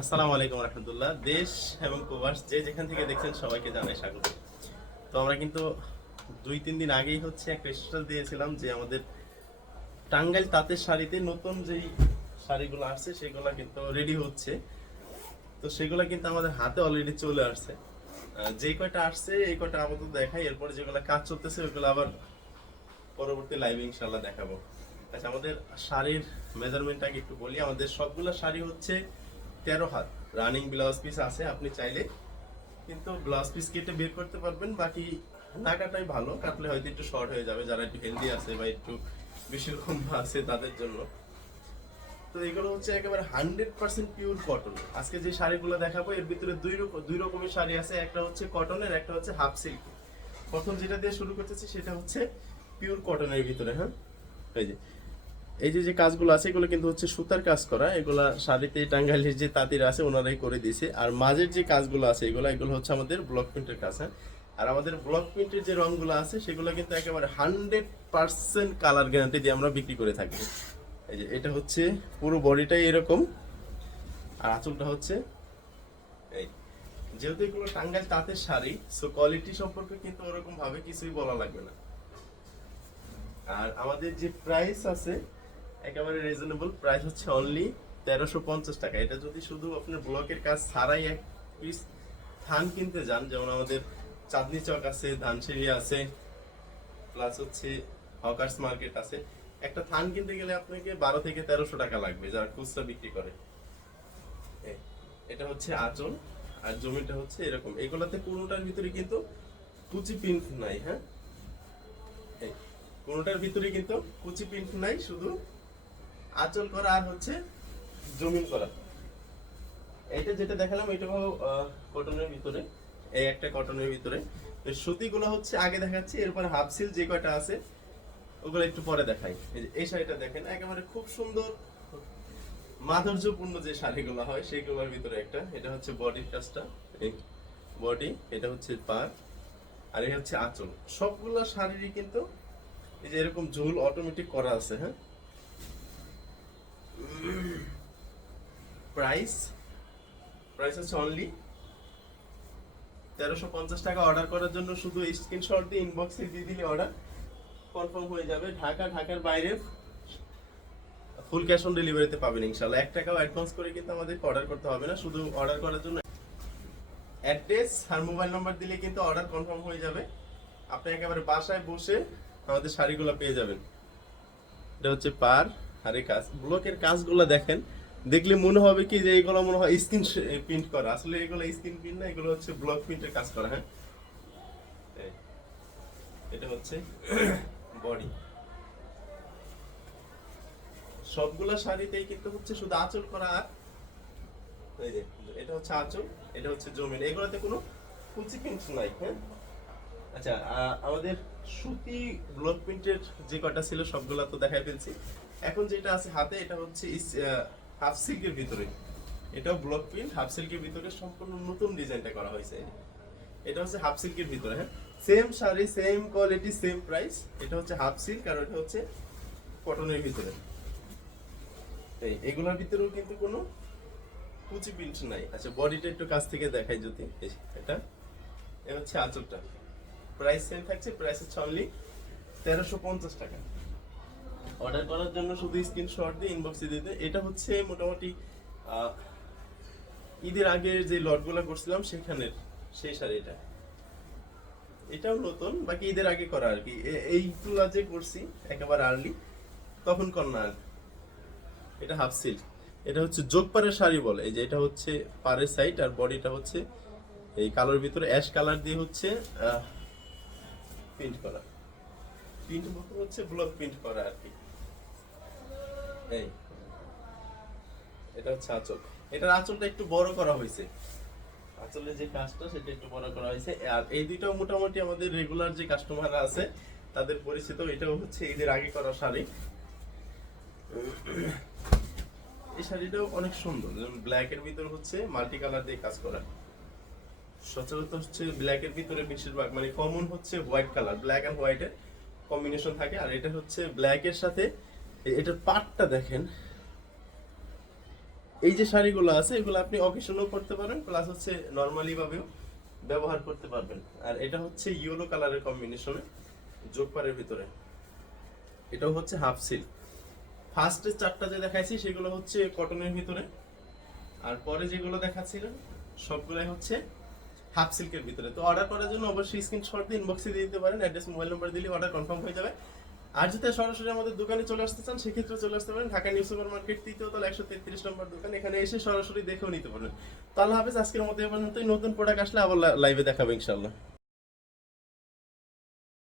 আসসালামু আলাইকুম রহমতুল্লাহ। দেশ এবং প্রবাস যে যেখান থেকে দেখছেন সবাইকে জানাই স্বাগত। তো আমরা কিন্তু দুই, তিন দিন আগেই হচ্ছে একটা স্টেটাস দিয়েছিলাম যে আমাদের টাঙ্গাইল তাঁতের শাড়িতে নতুন যেই শাড়িগুলো আসছে, সেগুলো কিন্তু রেডি হচ্ছে। তো সেগুলো কিন্তু আমাদের হাতে অলরেডি চলে আসছে। যে কয়টা আসছে, এই কয়টা আপাতত দেখাই। এরপরে যেগুলো কাজ চলতেছে, ওইগুলো আবার পরবর্তী লাইভে ইনশাল্লাহ দেখাবো। আচ্ছা আমাদের শাড়ির মেজারমেন্টটাকে একটু বলি। আমাদের সবগুলো শাড়ি হচ্ছে তেরো হাত। রানিং ব্লাউজ পিস আছে, আপনি চাইলে কিন্তু ব্লাউজ পিস কেটে বের করতে পারবেন। বাকি না কাটাই ভালো, কাটলে হয়তো একটু শর্ট হয়ে যাবে। যারা একটু হেলদি আছে বা একটু বেশি লম্বা আছে তাদের জন্য। তো এগুলো হচ্ছে একেবারে হান্ড্রেড পার্সেন্ট পিওর কটন আজকে যে শাড়িগুলো দেখাবো, এর ভিতরে দুই রকম, দুই রকমের শাড়ি আছে। একটা হচ্ছে কটনের একটা হচ্ছে হাফ সিল্ক প্রথম যেটা দিয়ে শুরু করতেছি, সেটা হচ্ছে পিওর কটনের ভিতরে হ্যাঁ? এই যে। এই যে যে কাজগুলো আছে, এগুলো কিন্তু হচ্ছে সুতার কাজ করা। এগুলা শাড়িতে টাঙ্গাইলের যে তাঁতিরা আছে, ওনারাই করে দিয়েছে। আর মাঝের যে কাজগুলো আছে, এগুলো এগুলো হচ্ছে আমাদের ব্লক প্রিন্টের কাজ হ্যাঁ? আর আমাদের ব্লক প্রিন্টের যে রংগুলো আছে, সেগুলো কিন্তু একেবারে হান্ড্রেড পার্সেন্ট কালার গ্যারান্টি দিয়ে আমরা বিক্রি করে থাকি। এই যে, এটা হচ্ছে পুরো বডিটাই এরকম। আর আঁচলটা হচ্ছে এই। যেহেতু এগুলো টাঙ্গাইল তাঁতের শাড়ি সো কোয়ালিটি সম্পর্কে কিন্তু ওরকম ভাবে কিছুই বলা লাগবে না। আর আমাদের যে প্রাইস আছে একেবারে রিজনেবল প্রাইস হচ্ছে অনলি তেরোশো পঞ্চাশ টাকা। এটা যদি শুধু আপনার ব্লকের কাজ ছাড়াই এক পিস ধান কিনতে যান, যেমন আমাদের চাঁদনি চক আছে, ধানসিঁড়ি আছে প্লাস হচ্ছে হকার্স মার্কেট আছে, একটা থান কিনতে গেলে আপনাকে বারো থেকে তেরোশো টাকা লাগবে যারা খুচরা বিক্রি করে। এটা হচ্ছে আঁচল, আর জমিটা হচ্ছে এরকম। এগুলাতে কোনোটার ভিতরে কিন্তু কুচি পিন নাই হ্যাঁ? কোনোটার ভিতরে কিন্তু কুচি পিন নাই, শুধু আঁচল করা আর হচ্ছে জমিন করা। এটা যেটা দেখালাম এটাও কটনের ভিতরে। এই একটা কটনের ভিতরে। সুতিগুলো হচ্ছে আগে দেখাচ্ছি, এরপর হাফ সিল যে কয়টা আছে, ওগুলো একটু পরে দেখাই। এই শাড়িটা দেখেন, একেবারে খুব সুন্দর, মাধুর্যপূর্ণ যে শাড়িগুলো হয়, সেইগুলোর ভিতরে একটা। এটা হচ্ছে বডির কাজটা বডি এটা হচ্ছে পার, আর এটা হচ্ছে আঁচল। সবগুলো শাড়িরই কিন্তু এই যে এরকম ঝুল অটোমেটিক করা আছে হ্যাঁ? প্রাইস প্রাইস হচ্ছে অনলি তেরোশো পঞ্চাশ টাকা অর্ডার করার জন্য শুধু স্ক্রিনশট দিয়ে ইনবক্সে দিয়ে দিলে অর্ডার কনফার্ম হয়ে যাবে। ঢাকা, ঢাকার বাইরে ফুল ক্যাশ অন ডেলিভারিতে পাবেন ইনশাল্লাহ এক টাকাও অ্যাডভান্স করে কিন্তু আমাদেরকে অর্ডার করতে হবে না, শুধু অর্ডার করার জন্য। অ্যাড্রেস আর মোবাইল নাম্বার দিলে কিন্তু অর্ডার কনফার্ম হয়ে যাবে। আপনি একেবারে বাসায় বসে আমাদের শাড়িগুলো পেয়ে যাবেন। এটা হচ্ছে পার, আর এই কাজ ব্লকের কাজগুলো দেখেন। দেখলে মনে হবে কি যে এগুলো মনে হয় স্ক্রিন প্রিন্ট করা। আসলে এগুলো স্ক্রিন প্রিন্ট না, এগুলো হচ্ছে ব্লক প্রিন্টের কাজ করা হ্যাঁ? এটা হচ্ছে বডি সবগুলা শাড়িতেই কিন্তু হচ্ছে শুধু আঁচল করা আর, এই যে, এটা হচ্ছে আঁচল, এটা হচ্ছে জমিন। এগুলোতে কোনো কুচি প্রিন্ট নাই হ্যাঁ? আচ্ছা আমাদের সুতি ব্লক প্রিন্টের যে কটা ছিল, সবগুলা তো দেখাই ফেলছি। এখন যেটা আছে হাতে, এটা হচ্ছে হাফ সিল্কের ভিতরে। এটাও ব্লক প্রিন্ট হাফ সিল্কের ভিতরে সম্পূর্ণ নতুন ডিজাইনটা করা হয়েছে। এটা হচ্ছে হাফ সিল্কের ভিতরে হ্যাঁ? Same sari same quality same price এটা হচ্ছে হাফ সিল্ক আর এটা হচ্ছে কটনের ভিতরে। এই, এগুলোর ভিতরেও কিন্তু কোনো কুচি প্রিন্ট নাই। আচ্ছা বডিটা একটু কাছ থেকে দেখাই যদি। এটা, এ হচ্ছে আঁচলটা। প্রাইস সেম থাকছে প্রাইস হচ্ছে অনলি তেরোশো পঞ্চাশ টাকা। অর্ডার করার জন্য শুধু স্ক্রিনশট দিয়ে ইনবক্সে দিতে এটা হচ্ছে মোটামুটি ঈদের আগের যে লটগুলো করছিলাম সেখানের সেই শাড়িটা এটাও নতুন, বাকি ঈদের আগে করা আর কি। এইগুলা যে করছি, একেবারে আর্লি তখন না আর এটা হাফ সিল্ক এটা হচ্ছে যোগ পাড়ের শাড়ি বলে। এই যে এটা হচ্ছে পাড়ের সাইড আর বডিটা হচ্ছে এই কালোর ভিতরে। অ্যাশ কালার দিয়ে হচ্ছে প্রিন্ট করা। প্রিন্ট মতো হচ্ছে ব্লক প্রিন্ট করা আর কি। এই। এটা হচ্ছে আঁচল। এটার আঁচলটা একটু বড় করা হয়েছে। আঁচলের যে কাজটা, সেটা একটু বড় করা হয়েছে। আর এই দুইটাও মোটামুটি আমাদের রেগুলার যে কাস্টমাররা আছে, তাদের পরিচিত, এটাও হচ্ছে ঈদের আগে করা শাড়ি। এই শাড়িটাও অনেক সুন্দর। ব্ল্যাক এর ভিতর হচ্ছে মাল্টি কালার দিয়ে কাজ করা। সচরাচর হচ্ছে ব্ল্যাক এর ভিতরে বেশিরভাগ মানে কমন হচ্ছে হোয়াইট কালার ব্ল্যাক এন্ড হোয়াইটের কম্বিনেশন থাকে। আর এটা হচ্ছে ব্ল্যাক এর সাথে এটার পাটটা দেখেন। এই যে শাড়িগুলো আছে, এগুলো আপনি অকেশনও করতে পারেন প্লাস হচ্ছে নর্মালি ভাবেও ব্যবহার করতে পারবেন। আর এটা হচ্ছে ইয়েলো কালারের কম্বিনেশনে জোকপারের ভিতরে। এটাও হচ্ছে হাফ সিল্ক ফার্স্টে চারটা যে দেখাইছি, সেগুলো হচ্ছে কটনের ভিতরে। আর পরে যেগুলো দেখাচ্ছিলাম, সবগুলাই হচ্ছে হাফ সিল্কের ভিতরে। তো অর্ডার করার জন্য অবশ্যই স্ক্রিনশট দিয়ে ইনবক্সে দিয়ে দিতে পারেন। অ্যাড্রেস মোবাইল নাম্বার দিলে অর্ডার কনফার্ম হয়ে যাবে। আর যদি সরাসরি আমাদের দোকানে চলে আসতে চান, সেক্ষেত্রে চলে আসতে পারেন ঢাকা নিউ সুপার মার্কেট তৃতীয় তলা একশো তেত্রিশ নম্বর দোকান। এখানে এসে সরাসরি দেখেও নিতে পারবেন। তাহলে আল্লাহ হাফেজ, আজকের মতো এবার পর্যন্তই। নতুন প্রোডাক্ট আসলে আবার লাইভে দেখাবো ইনশাল্লাহ